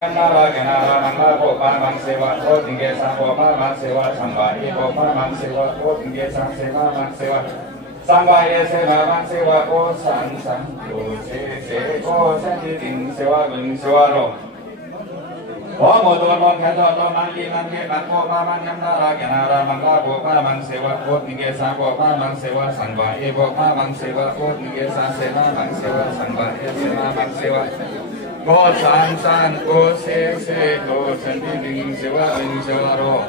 Nara kenara mangla bopa mang sewa o tingge sangwa mang sewa sangwa e bopa mang sewa o tingge sang sewa mang sewa sangwa e sewa mang sewa o sang sang o se o sen di ting sewa gung sewa ro o mo do mo kha do mang li mang ke mang bopa mang nara kenara mangla bopa mang sewa o tingge sangwa mang sewa sangwa e bopa mang sewa o tingge sang sewa mang sewa sangwa e sewa mang sewa Go san san go se go sen di ding sewa ing sewa ro.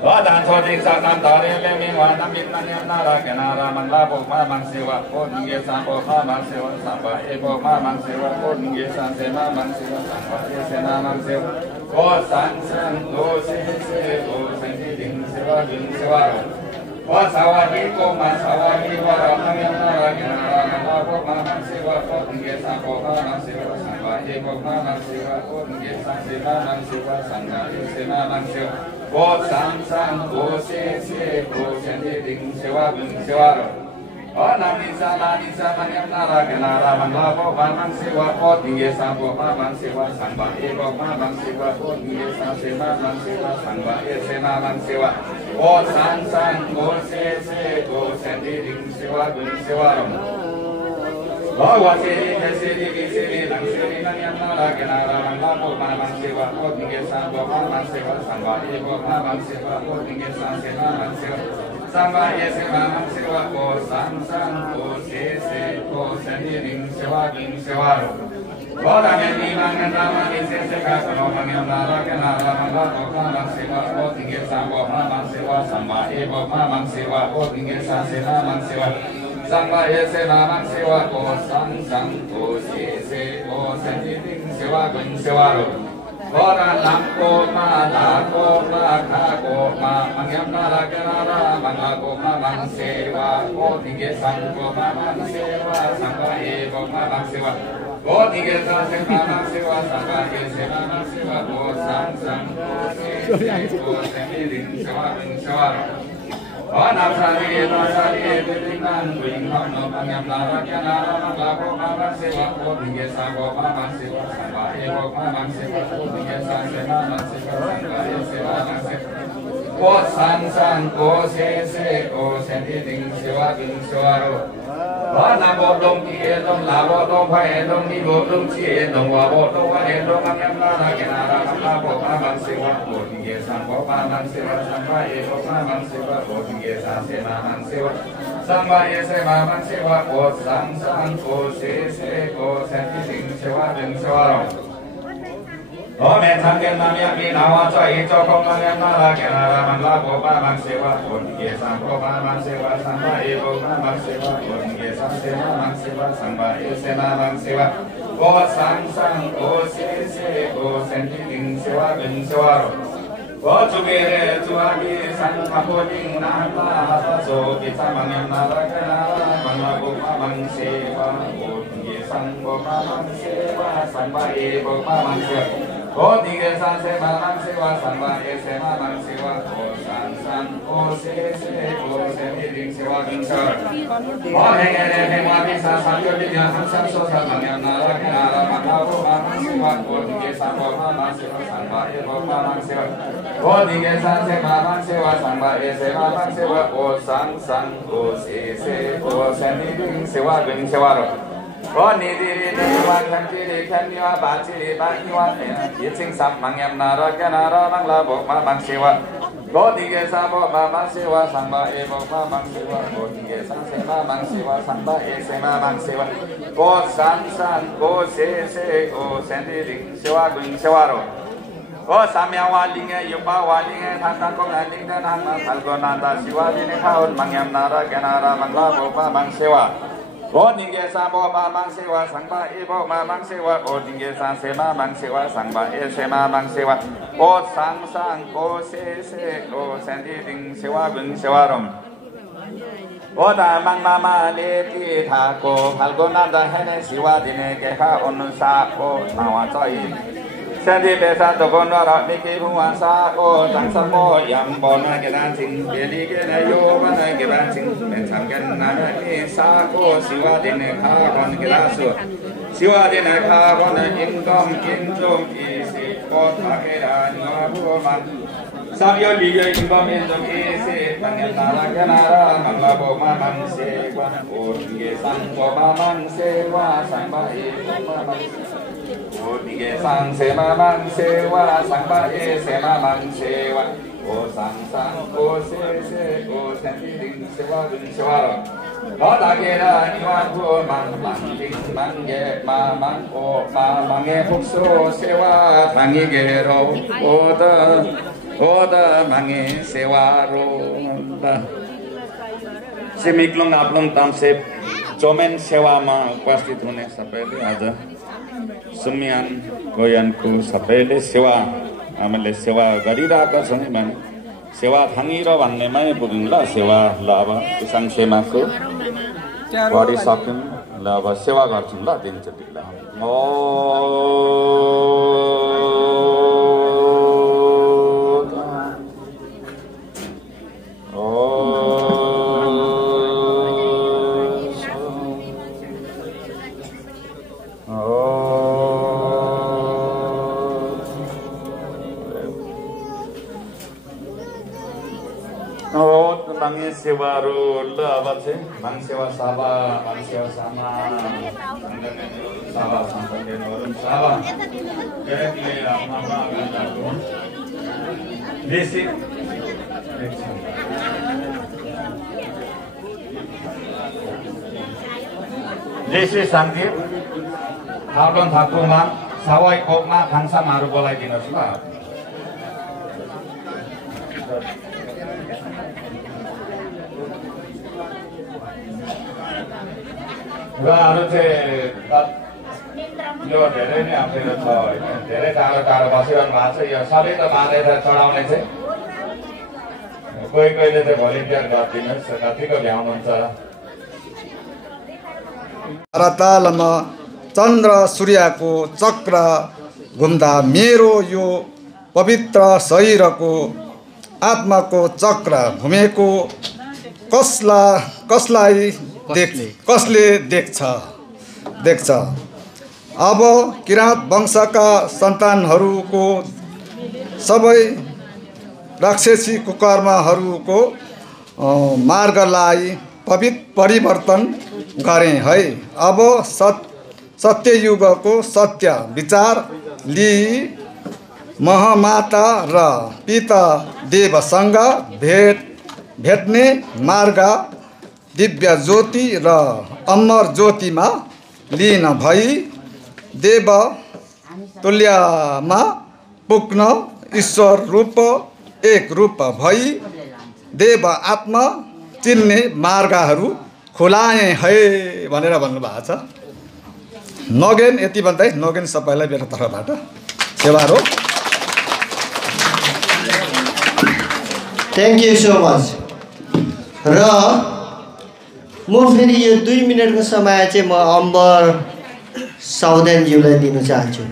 Go dan cho ding sa nam da le le mi wa nam yin nan yan na ra ke na ra man la bo ma mang sewa go ding ye san bo ma mang sewa san ba e bo ma mang sewa go ding ye san se ma mang sewa san ba e se na mang sewa. Go san san go se go sen di ding sewa ing sewa ro. Go sawahi go ma sawahi wa ra nam yan na ra ke na ra man la bo ma mang sewa go ding ye san bo ma mang sewa e bo ma mang sewa o nge sang se ma mang sewa sang na e se ma mang sewa o sang sang o se o sen di ding sewa gung sewa ro o nam ni sa man yam na ra ke na ra man la bo ma mang sewa o nge sang bo ma mang sewa sang ba e bo ma mang sewa o nge sang se ma mang sewa sang ba e se ma mang sewa o sang sang o se o sen di ding sewa gung sewa ro Bahwa siri kesiri kisiri lang siri lang yang nara kenara mangla bo mamang sewa o tingge sangwa mamang sewa sangwa ibo mamang sewa o tingge sang se mamang sewa sangwa ye se mamang sewa o sang sang o se o sendiri sewa king sewa ro Boda meni mangan nama ni se kasono mangyam nara kenara mangla bo mamang sewa o tingge sangwa mamang sewa sangwa ibo mamang sewa o tingge sang se mamang sewa Sangwa ye se mamang sewa o sang sang o se o sen di ding sewa gung sewa ro Boda lam ko ma la ko ma ka ko ma mangyam na la kenara mangla ko ma mang sewa o tingge sang ko ma mang sewa sangwa ye ko ma mang sewa o tingge sang se ma mang sewa sangwa ye se ma mang sewa o sang sang o se o sen di ding sewa gung sewa ro Nam sari dengan wing ham no pangyam lara kenara mangla ko mamang sewa ko tingge sangwa mamang sewa sangwa e ko mamang sewa ko tingge sang se mamang sewa sangwa e se mamang sewa ko sang sang ko se ko sen di ding sewa gung sewa ro Nam bo dong ki e dong la bo dong pa e dong ni bo dong chi e dong wa bo dong wa e dong pangyam lara kenara mangla ko mamang sewa ko tingge sangwa mamang sewa sangwa e ko mamang sewa ko tingge sang se mamang sewa Sangwa ye se mamang sewa ko sang sang ko se ko sen di ding sewa gung sewa ro O me changgen nam ya mi nawa cho i cho kong nam ya na la ke na ra man la bo pa mang sewa ko ye sang ko pa mang sewa sangwa e bo pa mang sewa ko ye sang se ma mang sewa sangwa e se ma mang sewa ko sang sang ko se ko sen di ding sewa gung sewa ro Ko chubere chuagi sang khambo ding na la ha so ki sa mang yam na la ke na ra man la bo pa mang sewa ko ye sang bo pa mang sewa sangwa e bo pa mang sewa Ko tingge sang se mamang sewa sangwa e se mamang sewa ko sang sang ko se ko sen di ding sewa gung sewa Ko henge le hengwa bisa sang yo di yang sang so sa mang yam na la ke na ra man la bo mamang sewa ko tingge sang bo mamang sewa sangwa e bo mamang sewa Ko tingge sang se mamang sewa sangwa e se mamang sewa ko sang sang ko se ko sen di ding sewa gung sewa ro Ko ni diri ni wa kan diri kan ni wa ba diri ba ni wa ye ching sam mang yam na ra ka na ra mang la bo ma mang sewa Ko ti ge sa bo ma mang sewa sang ba e bo ma mang sewa ko ti ge sang se ma mang sewa sang ba e se ma mang sewa Ko sang sang ko se ko sen di ding sewa gung sewa ro Ko samya wa ling e yu ba wa ling e than tan ko ngan ling tan hang ma thal ko nan ta siwa ni ne khaun mang yam na ra ka na ra mang la bo ma mang sewa O tingge sa bo ma mang sewa sang ba e bo ma mang sewa o tingge sa se ma mang sewa sang ba e se ma mang sewa o sang sang ko se ko sen di ding sewa gung sewa rom o da mang ma ma le ti tha ko phal ko na da he ne siwa di ne ke kha on sa o na wa choi sen di be sa to ko no ra mi ki hu wa sa o tang sa mo yam bo na ke dan sing be li ke na yo ba na ke ban sing men sam kan na ni sa ko siwa di ne kha kon ke la su siwadin kawan indom indom isi kota keran ngabuman sabyo liyo indom indom isi pangetara kenara manglabo mamang sewa unge sangko mamang sewa sangbai mamang unge sang se mamang sewa sangbai se mamang sewa o sang sang o se o senting sewa dun sewa có ta kia đó đi qua thua mang tin mang nghe mà mang ô mà nghe phúc số sewa thằng nghe ghê rô ô ta mang nghe sewa rô ta semiklong aplong tamsep chomen sewa ma उपस्थित हुने सबैले आज सुमियान गोयनको सबैले सेवा हामीले सेवा गरिरहेका छौँ भने सेवा थाङ्गिर भन्नेमै पुग्यौँ ल सेवा ल अब किसान सेवाको गरिसक्यौँ ल अब सेवा गर्छौँ ल दिनचोटि ल Mangi sewa ru le apa sih? Mang sewa saba, mang sewa sama, saba sampai orang saba. Jadi kita apa kita tu? Basic. Jadi sangkir. Hablan thakuma, sawai kokma khangsa maru bolai dinas lah. Lalu yo धेरै नै अप्ठ्यारो छ हैन धेरै टाढो टाढो बसिरहनु भएको छ यो सबै त मानेर चढाउने चाहिँ कोही कोहीले चाहिँ भलिन्टियर गरिदिनुहोस् कतिको भ्याउनुहुन्छ रतालमा चन्द्र सूर्यको चक्र घुम्दा मेरो यो पवित्र शरीरको आत्माको चक्र घुमेको कसले देख्छ अब किराँत वंशका सन्तानहरूको सबै राक्षसी कुकर्महरूको मार्गलाई परिवर्तन गरे है। अब सत्ययुगको सत्य विचार लिई महामाता र पिता देवसँग भेट्ने मार्ग दिव्य ज्योति र अमर ज्योतिमा लीन भई देव तुल्यामा पुग्न ईश्वर रूप एक रूप भई देव आत्मा चिन्ने मार्गहरू खुलाए है भनेर भन्नुभएको छ। नगेन यति भन्दै नगेन सबैलाई मेरो तर्फबाट सेवा हो। Thank you so much. र म फेरि यो 2 मिनटको समय चाहिँ म अम्बर साउदेनज्यूलाई दिन चाहन्छु।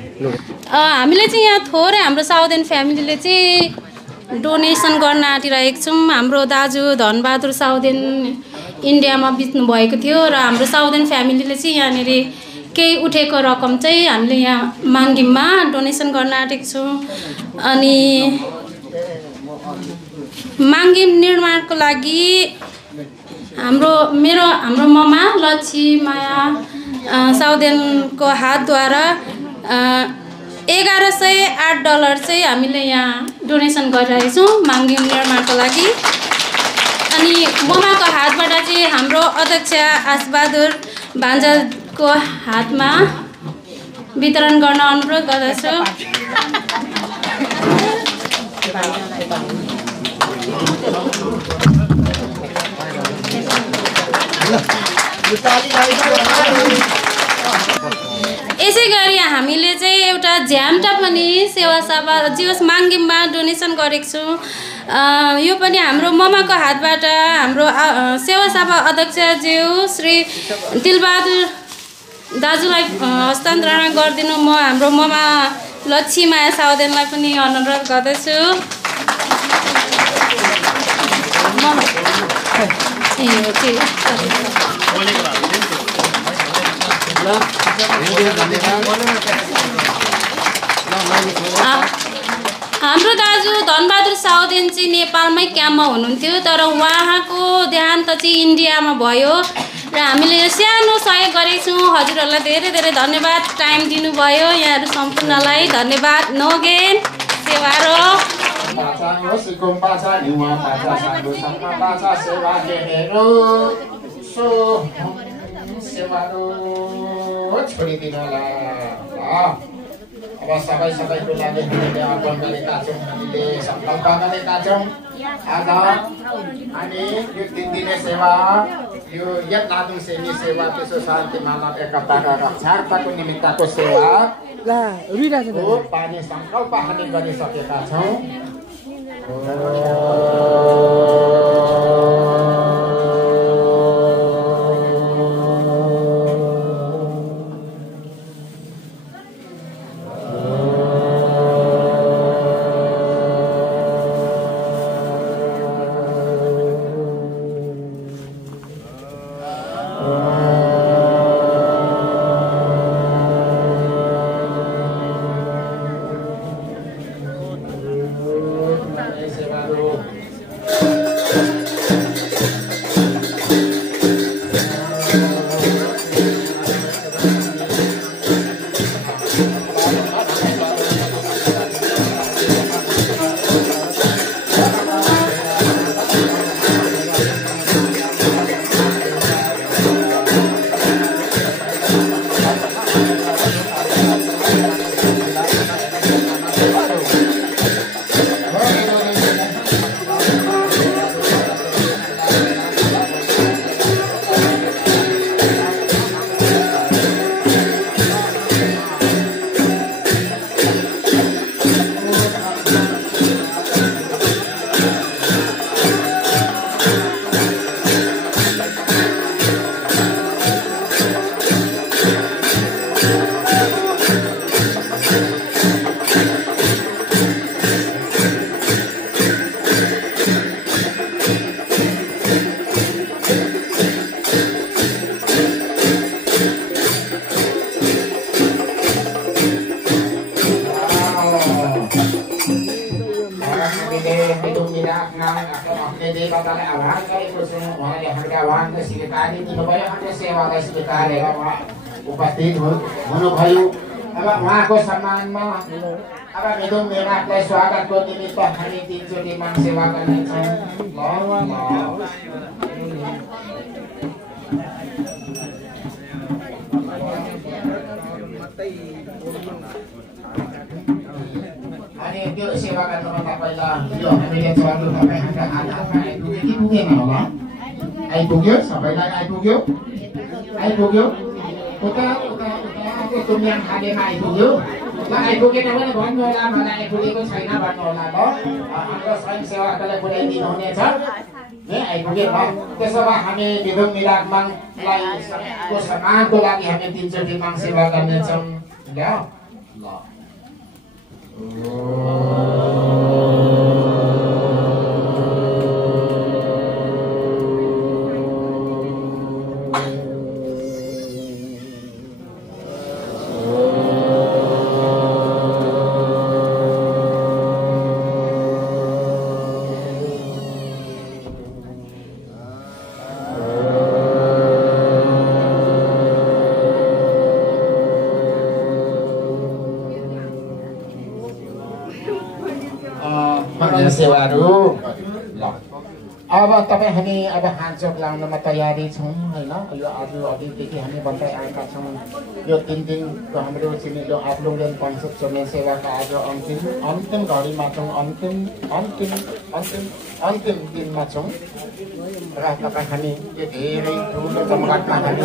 हामीले चाहिँ यहाँ थोरै हाम्रो साउदेन फ्यामिलीले चाहिँ डोनेसन गर्न आँटिरहेको छौँ। हाम्रो दाजु धनबहादुर साउदेन इन्डियामा बित्नु भएको थियो र हाम्रो साउदेन फ्यामिलीले चाहिँ यहाँनिर केही उठेको रकम चाहिँ हामीले यहाँ माङ्गिममा डोनेसन गर्न आँटेको छौँ। अनि माङ्गिम निर्माणको लागि हाम्रो ममा लक्ष्मीमाया साउदेनको हातद्वारा $1108 चाहिँ हामीले यहाँ डोनेसन गरिरहेको छौँ माङ्गिम निर्माणको लागि। अनि ममाको हातबाट चाहिँ हाम्रो अध्यक्ष आशबहादुर भान्जाको हातमा वितरण गर्न अनुरोध गर्दछु। यसै गरी हामीले चाहिँ एउटा झ्याम्टा पनि सेवा सभा जियोस् माङ्गिममा डोनेसन गरेको छौँ। यो पनि हाम्रो ममाको हातबाट हाम्रो सेवा सभा अध्यक्षज्यू श्री दिलबहादुर दाजुलाई हस्तान्तरण गरिदिनु म हाम्रो ममा लक्ष्मीमाया साउदेनलाई पनि अनुरोध गर्दछु। हाम्रो दाजु धनबहादुर साउदेन चाहिँ नेपालमै क्याम्पमा हुनुहुन्थ्यो तर उहाँको देहान्त चाहिँ इन्डियामा भयो र हामीले यो सानो सहयोग गरेको छौँ। हजुरहरूलाई धेरै धेरै धन्यवाद टाइम दिनुभयो। यहाँहरू सम्पूर्णलाई धन्यवाद। नोगेन सेवारो अब सबैको लागि हामीले अर्पण गरेका छौँ, हामीले सङ्कल्प गरेका छौँ। आज हामी यो 3 दिने सेवा, यो यत लादुङ सेमी सेवा, त्यसो शान्ति मानव एकताका रक्षार्थको निमित्तको सेवा हो पानी सङ्कल्प हामी गरिसकेका छौँ। उपस्थित हुनुभयो। अब उहाँको सम्मानमा अब मिदुङ मेराकलाई स्वागतको निमित्त हामी 3 चोटि मान सेवा गर्नेछौँ। अनि त्यो सेवा गर्नुभन्दा पहिला यो हामीले चल्नु तपाईँहरूका हातमा आइपुग्यो कि पुगेन होला? आइपुग्यो, सबैलाई आइपुग्यो उता तुम्याङ खालेमा आइपुग्यो। ल आइपुगेन भने भन्नु होला, मलाई आइपुगेको छैन भन्नु होला। ल हाम्रो स्वयंसेवकलाई पुर्याइदिनु हुनेछ आइपुगे। त्यसो भए हामी मिदुङ मिराकमाङलाई को सम्मानको लागि हामी 3 चोटि माङ सेवा गर्नेछौँ। सेवाहरू अब तपाईँ हामी अब हातचोक लाउनमा तयारी छौँ होइन। यो आज अघिदेखि हामी भन्दै आएका छौँ। यो 3 दिनको हाम्रो चिनिलो आप्लुङलेन पञ्चायत चुने सेवाका आज अन्तिम घडीमा छौँ, अन्तिम दिनमा छौँ र तपाईँ हामी यो धेरै ठुलो जमघटमा हामी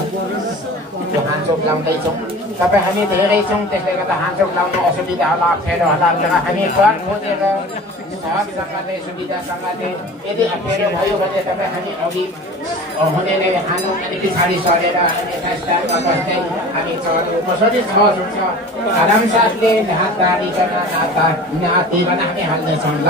यो हातचोक लाउँदैछौँ। तपाईँ हामी धेरै छौँ, त्यसले गर्दा हातचोक लाउन असुविधा होला, अप्ठ्यारो होला। हामी घर खोजेर सहजसँगले सुविधासँगले यदि अप्ठ्यारो भयो भने तपाईँ हामी अघि हुनेले हानु अनि पछाडि सरेर बस्दै हामी चल्नु कसरी सहज हुन्छ। आरामसाथले हात गाडीकन हातिकन हामी हाल्नेछौँ। ल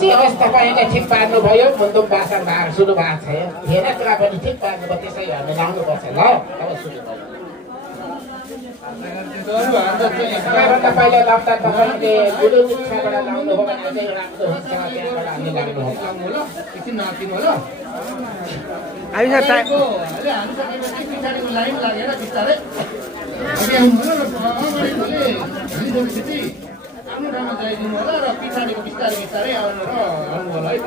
जे होस् तपाईँले ठिक पार्नुभयो मुन्दुम भाषा भाग सुरु भएको छ धेरै कुरा पनि ठिक पार्नुभयो त्यसै हामी लाउनुपर्छ ल अब सुरु सबैभन्दा पहिला लाग्दा तपाईँले गुरु इच्छाबाट लाउनुभयो भने अझै राम्रो हुन्छ त्यहाँबाट हामी लाग्नुहुन्छ एकछिन नाचिनु ल पछाडिको लाइन लागेर बिस्तारै आफ्नो ठाउँमा जाइदिनु होला र पछाडिको बिस्तारै बिस्तारै आउनु होला है त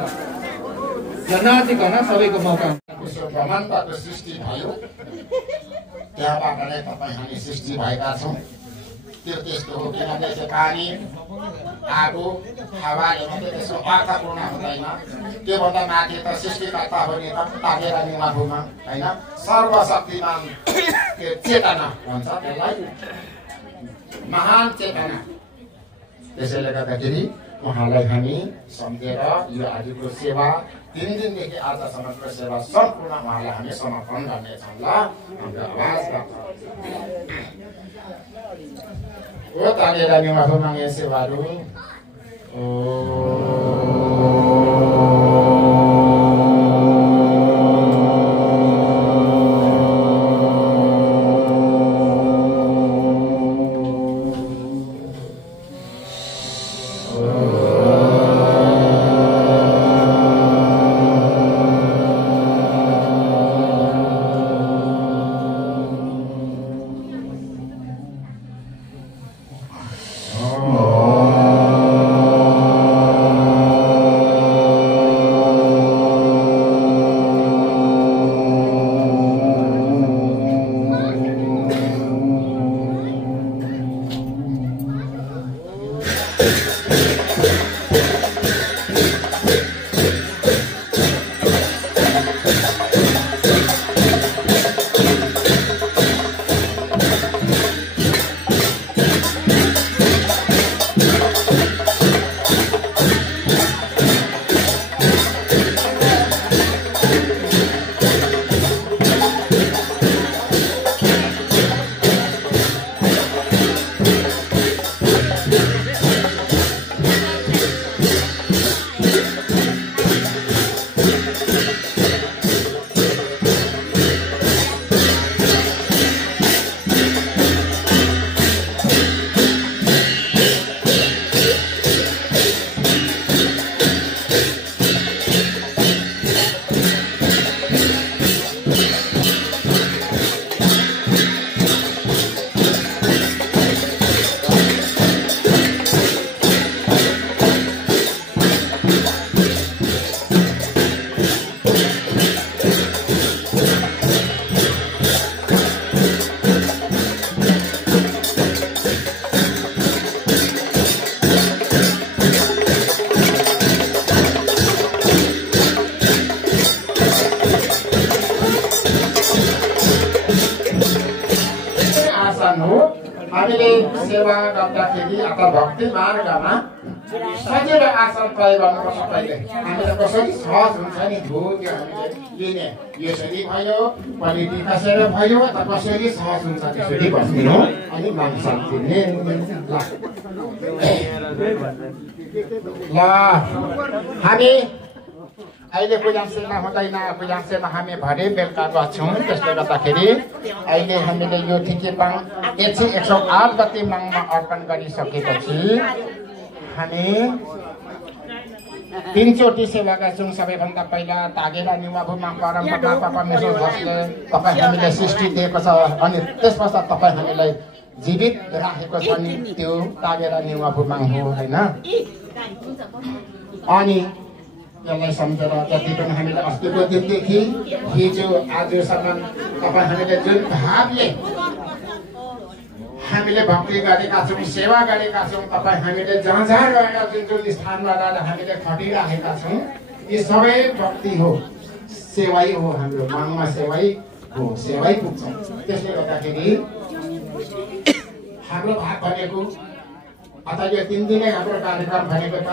नाचिकन सबैको मौका ब्रह्माण्डको सृष्टि भयो त्यहाँबाट नै तपाईँ हामी सृष्टि भएका छौँ त्यो त्यस्तो हो किनभने त्यो पानी आगो हावाले मात्रै त्यसको अर्थपूर्ण हुँदैन त्योभन्दा माथि त सृष्टिकर्ता हो नि त तागेर निमाफुमा होइन सर्वशक्तिमान त्यो चेतना भन्छ त्यसलाई महान चेतना त्यसैले गर्दाखेरि उहाँलाई हामी सम्झेर यो आजको सेवा 3 दिनदेखि आजसम्मको सेवा सम्पूर्ण उहाँलाई हामी समर्पण गर्नेछौँ ल हाम्रो आवाज हो तागेर निमाफुमा यो सेवाहरू हामीले सेवा गर्दाखेरि अथवा भक्ति मार्गमा सजिलो आसन प्रयोग गर्नुपर्छ पहिले हामीलाई कसरी सहज हुन्छ नि हो त्यो हामीले लिने यसरी भयो पलिटी कसेर भयो अथवा कसरी सहज हुन्छ त्यसरी बस्नु हो अनि मन शान्ति ने ल हामी अहिले पूजासेना हुँदैन पूजासेना हामी भरे बेलुका गर्छौँ त्यसले गर्दाखेरि अहिले हामीले यो ठिकेपाङ 108 गते माङमा अर्पण गरिसकेपछि हामी 3 चोटि सेवा गर्छौँ सबैभन्दा पहिला तागेरा निमाफुमा परमपिता परमेश्वर जसले तपाईँ हामीलाई सृष्टि दिएको छ अनि त्यसपछि तपाईँ हामीलाई जीवित राखेको छ नि त्यो तागेरा निमाफुमा हो हैन अनि यसलाई सम्झेर जति पनि हामीले अस्तिको दिनदेखि हिजो आजसम्म तपाईँ हामीले जुन भावले हामीले भक्ति गरेका छौँ सेवा गरेका छौँ तपाईँ हामीले जहाँ जहाँ गएर जुन जुन स्थानमा गएर हामीले खटिरहेका छौँ यी सबै भक्ति हो सेवाई हो हाम्रो मनमा सेवाई हो सेवाई पुग्छ त्यसले गर्दाखेरि हाम्रो भाग भनेको अथवा यो 3 दिने हाम्रो कार्यक्रम भनेको त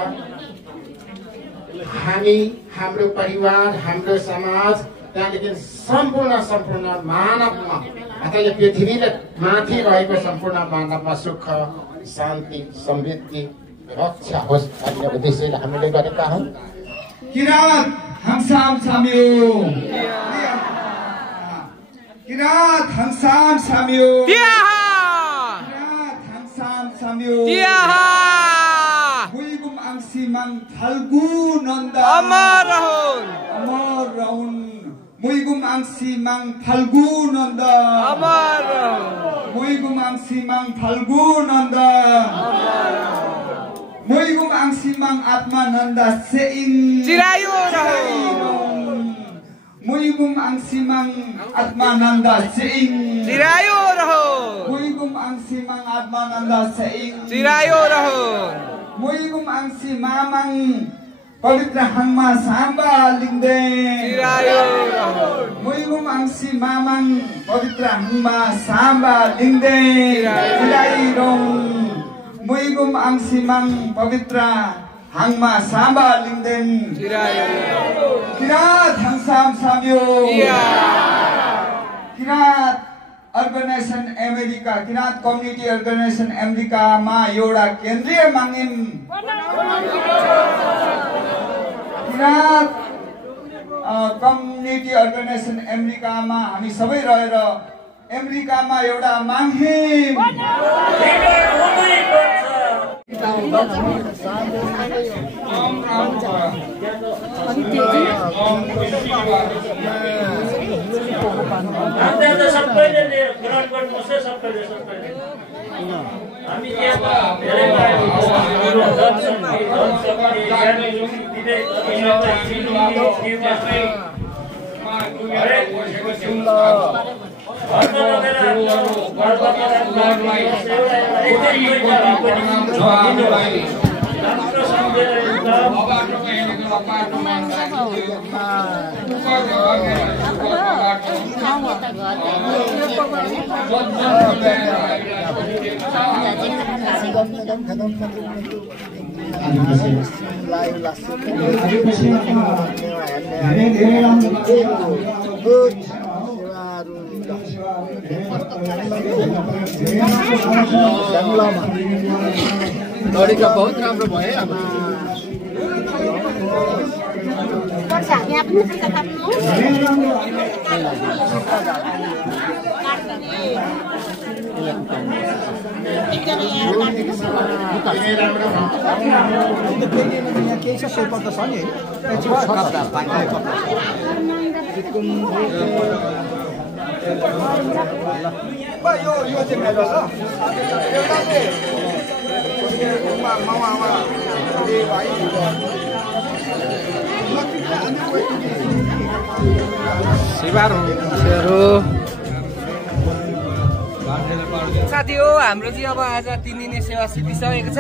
हामी हाम्रो परिवार हाम्रो समाज त्यहाँदेखि सम्पूर्ण मानवमा अथवा यो पृथ्वीले माथि रहेको सम्पूर्ण मानवमा सुख शान्ति समृद्धि रक्षा होस् भन्ने उद्देश्यले हामीले गरेका हौँ। किरात हमसाम साम्यो किरात हमसाम साम्यो किरात हमसाम साम्यो मुइगुम आंसिमां फाल्गु नन्दा अमर रहून मुइगुम आंसिमां फाल्गु नन्दा अमर मुइगुम आंसिमां फाल्गु नन्दा मुइगुम आंसिमां आत्मानन्दा सेइङ चिरायो रहून मुइगुम आंसिमां आत्मानन्दा सेइङ चिरायो रहून मुइगुम आंसिमां आत्मानन्दा सेइङ चिरायो रहून मुइगुम आंसिमां पवित्र हाङमा साम्बा लिङदे चिरायो रहून मुइगुम आंसिमां पवित्र हाङमा साम्बा लिङदे चिरायो मुइगुम आंसिमां पवित्र हाङमा साम्बा लिङदेन किरात हमसाम साम्यो Kirat organisation America Kirat community organisation अमेरिकामा एउटा केन्द्रीय मागिम किरात कम्युनिटी अर्गनाइजेसन अमेरिकामा हामी सबै रहेर अमेरिकामा एउटा मागिम लडीका बहुत राम्रो भयो। साथी हो हाम्रो चाहिँ अब आज 3 दिने सेवा सिद्धिसकेको छ।